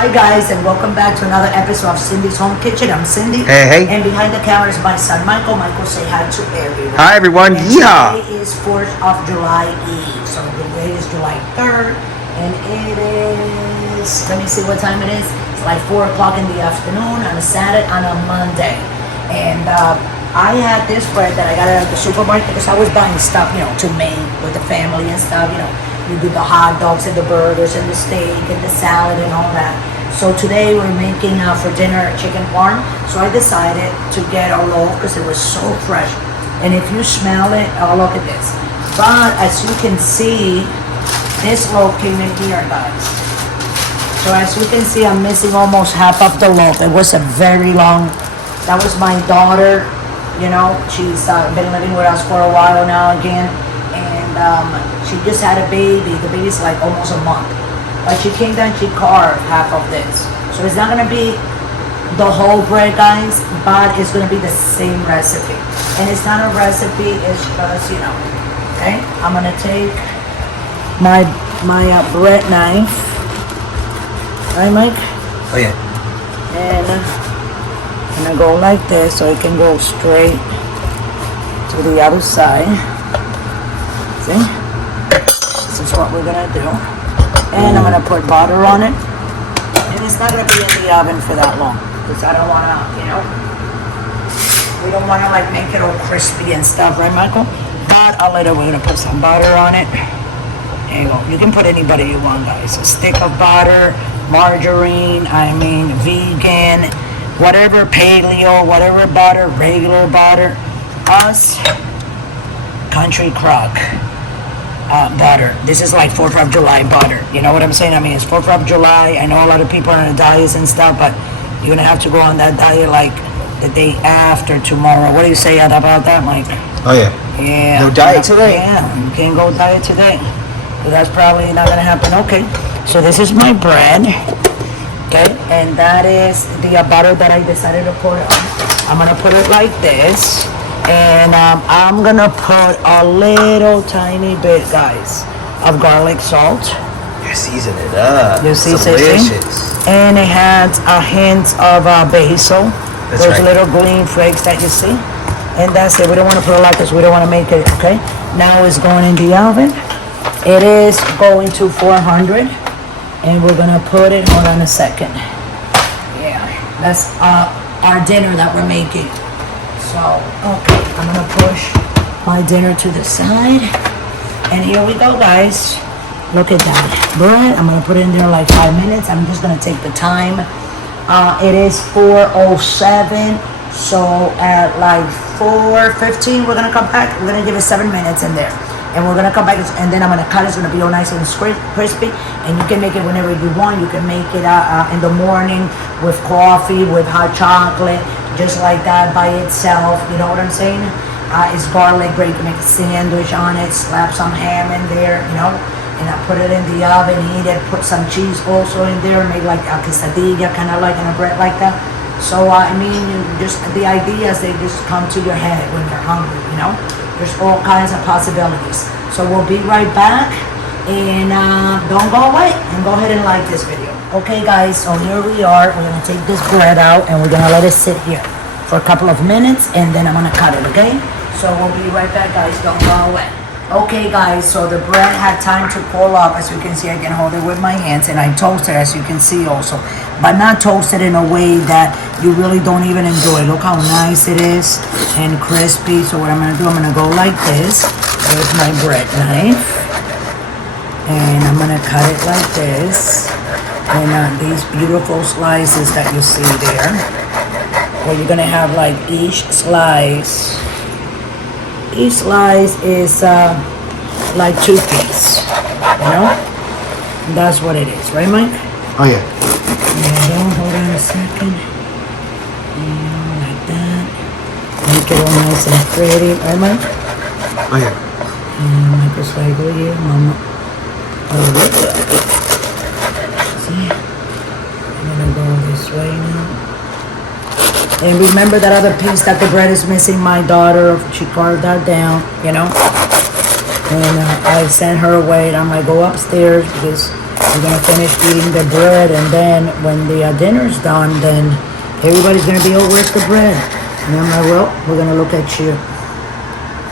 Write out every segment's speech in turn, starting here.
Hi guys, and welcome back to another episode of Cindy's Home Kitchen. I'm Cindy. Hey, hey. And behind the camera is my son Michael. Michael, say hi to everyone. Hi everyone. And Yeehaw. Today is 4th of July Eve. So today is July 3rd, and it is, let me see what time it is. It's like 4 o'clock in the afternoon on a Saturday, on a Monday. And I had this bread that I got at the supermarket because I was buying stuff, to make with the family and stuff, You do the hot dogs and the burgers and the steak and the salad and all that. So today we're making for dinner chicken parm. So I decided to get a loaf because it was so fresh. And if you smell it, oh, look at this. But as you can see, this loaf came in here, guys. So as you can see, I'm missing almost half of the loaf. It was a very long, that was my daughter. She's been living with us for a while now again. And she just had a baby. The baby's like almost a month. But she came down, she carved half of this. So it's not gonna be the whole bread, guys, but it's gonna be the same recipe. And it's not a recipe, it's just, okay? I'm gonna take my bread knife. Right, Mike? Oh yeah. And I'm gonna go like this so it can go straight to the other side. See? This is what we're gonna do. And I'm gonna put butter on it. And it's not gonna be in the oven for that long. Because I don't wanna, we don't wanna like make it all crispy and stuff, right, Michael? But a little, we're gonna put some butter on it. There you go. You can put any butter you want, guys. A stick of butter, margarine, vegan, whatever, paleo, whatever butter, regular butter. Us, country crock. Butter. This is like 4th of July butter. You know what I'm saying? It's 4th of July. I know a lot of people are on diets and stuff, but you're gonna have to go on that diet like the day after tomorrow. What do you say about that, Mike? Oh yeah. Yeah. No diet today? Yeah, you can't go diet today. So that's probably not gonna happen. Okay. So this is my bread. Okay, and that is the butter that I decided to put on. I'm gonna put it like this. And I'm gonna put a little tiny bit, guys, of garlic salt. You're seasoning it up. You see, delicious. And it has a hint of basil. That's those right. little green flakes that you see. And that's it. We don't want to put a lot because we don't want to make it, okay? Now it's going in the oven. It is going to 400. And we're gonna put it, hold on a second. Yeah, that's our dinner that we're making. So, okay, I'm gonna push my dinner to the side. And here we go, guys. Look at that bread. I'm gonna put it in there like 5 minutes. I'm just gonna take the time. It is 4:07. So at like 4:15, we're gonna come back. We're gonna give it 7 minutes in there. And we're gonna come back and then I'm gonna cut it. It's gonna be all nice and crispy. And you can make it whenever you want. You can make it in the morning with coffee, with hot chocolate. Just like that by itself, you know what I'm saying? It's garlic bread. You can make a sandwich on it, slap some ham in there, and I put it in the oven, eat it, put some cheese also in there, make like a quesadilla, kind of like in a bread like that. So, just the ideas, they just come to your head when you're hungry, There's all kinds of possibilities. So we'll be right back, and don't go away, and go ahead and like this video. Okay guys, so here we are. We're gonna take this bread out and we're gonna let it sit here for a couple of minutes and then I'm gonna cut it, okay? So we'll be right back, guys, don't go away. Okay guys, so the bread had time to pull up. As you can see, I can hold it with my hands and I toasted, as you can see also, but not toasted in a way that you really don't even enjoy. Look how nice it is and crispy. So what I'm gonna do, I'm gonna go like this. There's my bread knife. And I'm gonna cut it like this. And these beautiful slices that you see there, where you're gonna have like each slice is like 2 pieces, That's what it is, right, Mike? Oh yeah. And hold on a second. Like that. Make it all nice and pretty, right, Mike? Oh yeah. And Michael's like, oh yeah, mama. Oh, look at that. I'm gonna go this way now. And remember that other piece that the bread is missing, my daughter, she carved that down, And I sent her away and I'm like, go upstairs because we're gonna finish eating the bread, and then when the dinner's done, then everybody's gonna be, oh, where's the bread? And I'm like, well, we're gonna look at you.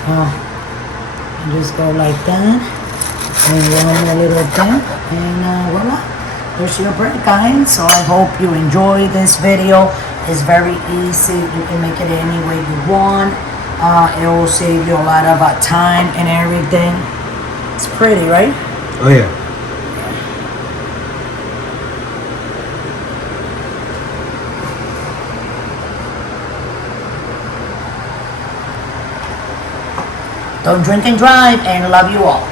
And just go like that, and one more little thing, and voila, there's your bread, guys. So I hope you enjoy this video. It's very easy. You can make it any way you want. It will save you a lot of time and everything. It's pretty, right? Oh yeah. Don't drink and drive, and love you all.